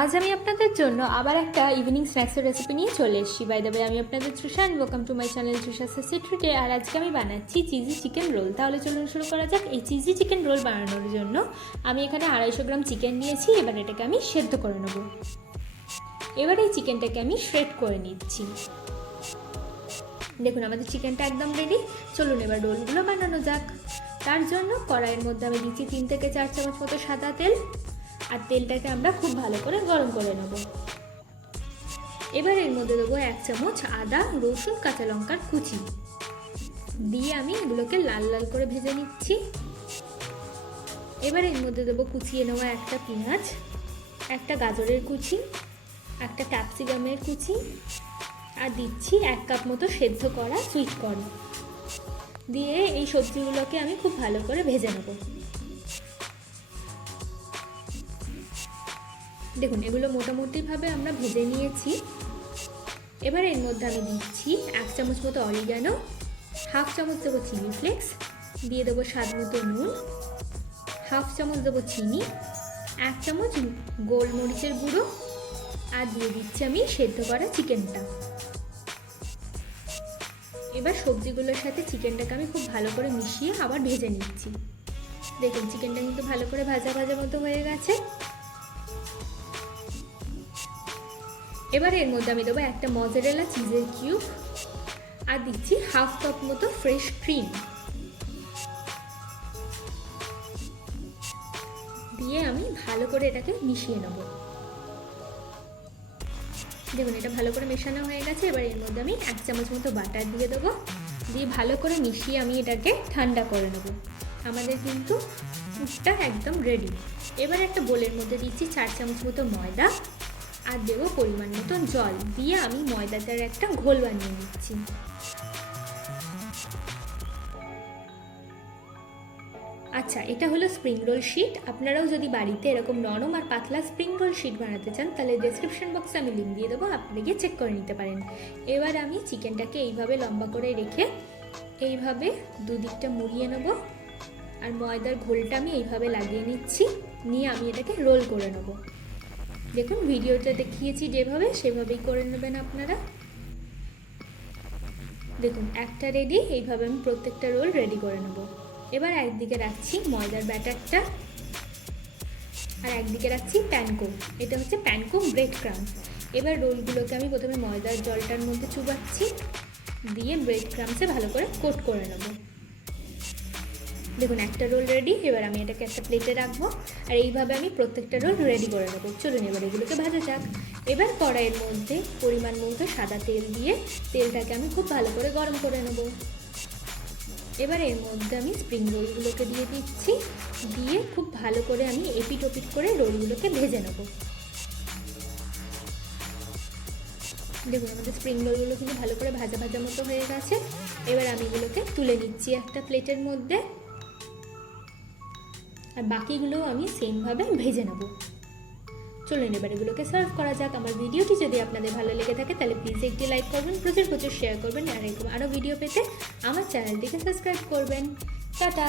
আজ আমি আপনাদের জন্য আবার একটা ইভিনিং স্ন্যাক্সের রেসিপি নিয়ে চলে এসেছি। বাই দ্য ওয়ে, আমি আপনাদের Trisha and welcome to my channel Trisha today. আর আজকে আমি বানাচ্ছি চিজি চিকেন রোল। তাহলে চলুন শুরু করা যাক। এই চিজি চিকেন রোল বানানোর জন্য আমি এখানে 250 গ্রাম চিকেন নিয়েছি। এবার এটাকে আমি সেদ্ধ করে নেব। এবার এই চিকেনটাকে আমি শ্রেড করে নিচ্ছি। দেখুন আমাদের চিকেনটা একদম রেডি। চলুন এবার রোলগুলো বানানো যাক। তার জন্য কড়াইয়ের মধ্যে আমি দিচ্ছি 3 থেকে 4 চামচ মতো সাদা তেল। আর তেলটাকে আমরা খুব ভালো করে গরম করে নেব। এবার এর মধ্যে দেবো 1 চামচ আদা, রসুন, কাঁচা লঙ্কার কুচি দিয়ে আমি এগুলোকে লাল লাল করে ভেজে নিচ্ছি। এবার এর মধ্যে দেবো কুচিয়ে নেওয়া একটা পেঁয়াজ, একটা গাজরের কুচি, একটা ক্যাপসিকামের কুচি, আর দিচ্ছি 1 কাপ মতো সেদ্ধ করা সুইট কর্ন দিয়ে এই সবজিগুলোকে আমি খুব ভালো করে ভেজে নেব। দেখুন এগুলো মোটামুটিভাবে আমরা ভেজে নিয়েছি। এবার এর মধ্যে আমি দিচ্ছি 1 চামচ মতো অরিগানো, 1/2 চামচ দেবো চিলি ফ্লেক্স, দিয়ে দেবো স্বাদ মতো নুন, 1/2 চামচ দেবো চিনি, 1 চামচ গোলমরিচের গুঁড়ো, আর দিয়ে দিচ্ছি আমি সেদ্ধ করা চিকেনটা। এবার সবজিগুলোর সাথে চিকেনটাকে আমি খুব ভালো করে মিশিয়ে আবার ভেজে নিচ্ছি। দেখুন চিকেনটা কিন্তু ভালো করে ভাজা ভাজা মতো হয়ে গেছে। এবার এর মধ্যে আমি দেবো একটা মজারেলা চিজের কিউব, আর দিচ্ছি 1/2 কাপ মতো ফ্রেশ ক্রিম দিয়ে আমি ভালো করে এটাকে মিশিয়ে নেব। দেখুন এটা ভালো করে মেশানো হয়ে গেছে। এবার এর মধ্যে আমি 1 চামচ মতো বাটার দিয়ে দেবো, দিয়ে ভালো করে মিশিয়ে আমি এটাকে ঠান্ডা করে নেব। আমাদের কিন্তু পুরটা একদম রেডি। এবার একটা বোলের মধ্যে দিচ্ছি 4 চামচ মতো ময়দা, আর দেবো পরিমাণ মতো জল দিয়ে আমি ময়দাটার একটা ঘোল বানিয়ে নিচ্ছি। আচ্ছা, এটা হলো স্প্রিং রোল শিট। আপনারাও যদি বাড়িতে এরকম নরম আর পাতলা স্প্রিং রোল শিট বানাতে চান তাহলে ডেসক্রিপশন বক্সে আমি লিঙ্ক দিয়ে দেবো, আপনি গিয়ে চেক করে নিতে পারেন। এবার আমি চিকেনটাকে এইভাবে লম্বা করে রেখে এইভাবে দুদিকটা মুড়িয়ে নেব, আর ময়দার ঘোলটা আমি এইভাবে লাগিয়ে নিচ্ছি। নিয়ে আমি এটাকে রোল করে নেব। দেখুন ভিডিওটা দেখিয়েছি যেভাবে, সেভাবেই করে নেবেন আপনারা। দেখুন একটা রেডি। এইভাবে আমি প্রত্যেকটা রোল রেডি করে নেব। এবার একদিকে রাখছি ময়দার ব্যাটারটা, আর একদিকে রাখছি প্যানকো। এটা হচ্ছে প্যানকো ব্রেড ক্রাম্স। এবার রোলগুলোকে আমি প্রথমে ময়দার জলটার মধ্যে চুবাচ্ছি, দিয়ে ব্রেড ক্রাম্সে ভালো করে কোট করে নেব। দেখুন একটা রোল রেডি। এবার আমি এটাকে একটা প্লেটে রাখবো, আর এইভাবে আমি প্রত্যেকটা রোল রেডি করে নেবো। চলুন এবার এগুলোকে ভাজা যাক। এবার কড়াইয়ের মধ্যে পরিমাণ মতো সাদা তেল দিয়ে তেলটাকে আমি খুব ভালো করে গরম করে নেব। এবার এর মধ্যে আমি স্প্রিং রোলগুলোকে দিয়ে দিচ্ছি, দিয়ে খুব ভালো করে আমি এপিট ওপিট করে রোলগুলোকে ভেজে নেব। দেখুন আমাদের স্প্রিং রোলগুলো কিন্তু ভালো করে ভাজা ভাজা মতো হয়ে গেছে। এবার আমি এগুলোকে তুলে নিচ্ছি একটা প্লেটের মধ্যে, আর বাকিগুলোও আমি সেমভাবে ভেজে নেব। চলুন এবার এগুলোকে সার্ভ করা যাক। আমার ভিডিওটি যদি আপনাদের ভালো লেগে থাকে তাহলে প্লিজ একটি লাইক করবেন, প্রচুর শেয়ার করবেন, আর এরকম আরও ভিডিও পেতে আমার চ্যানেলটিকে সাবস্ক্রাইব করবেন। টাটা।